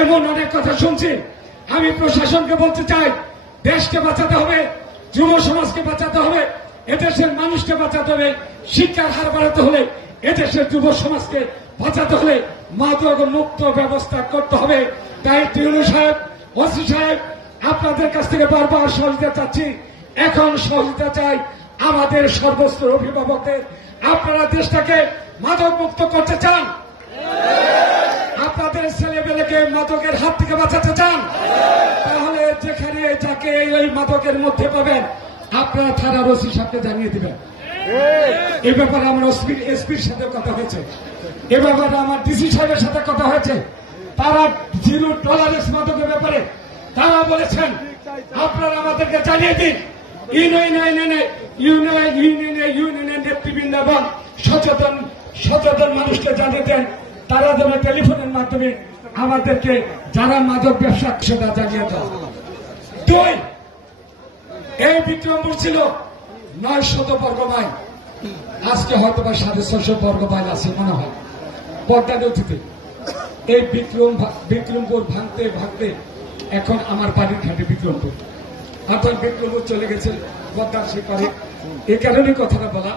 এমন অনেক কথা শুনছি। আমি প্রশাসনকে বলতে চাই, দেশকে বাঁচাতে হবে, যুব সমাজকে বাঁচাতে হবে, এদেশের মানুষকে বাঁচাতে হবে, শিক্ষার হার বাড়াতে হলে এদেশের যুব সমাজকে বাঁচাতে হলে মাদক মুক্ত ব্যবস্থা করতে হবে। তাই টিউনু সাহেব, ওসি সাহেব, আপনাদের কাছ থেকে বারবার সহযোগিতা চাচ্ছি। এখন সহযোগিতা চাই আমাদের সর্বস্তর অভিভাবকদের। আপনারা দেশটাকে মাদক মুক্ত করতে চান, আপনাদের ছেলেমেয়েকে মাদকের হাত থেকে বাঁচাতে চান, তাহলে যেখানে যাকে এই মাদকের মধ্যে পাবেন আপনারা থানার ওসি সাহেবকে জানিয়ে দিবেন। এ ব্যাপারে আমার এসপির সাথে কথা হয়েছে, এ ব্যাপারে আমার ডিসি সাহেবের সাথে কথা হয়েছে। তারা জিরো টলারেন্স মাদকের ব্যাপারে তারা বলেছেন আপনারা আমাদেরকে জানিয়ে দিন। ইউনিয়নের নেতৃবৃন্দ এবং সচেতন মানুষকে জানিয়ে দেন, তারা যেন টেলিফোনের মাধ্যমে আমাদেরকে যারা মাদক ব্যবসা সেটা জানিয়ে দেন। দুই, এই বিক্রমপুর ছিল 900 বর্গ মাইল, আজকে হয়তো বা 650 বর্গ মাইল আছে মনে হয় পদ্মা নদীতে। এই বিক্রমপুর ভাঙতে ভাঙতে এখন আমার বাড়ির ঘাটে বিক্রমপুর, অর্থাৎ বিক্রমপুর চলে গেছে পদ্মার সে পারে। এ কারণে কথাটা বলা।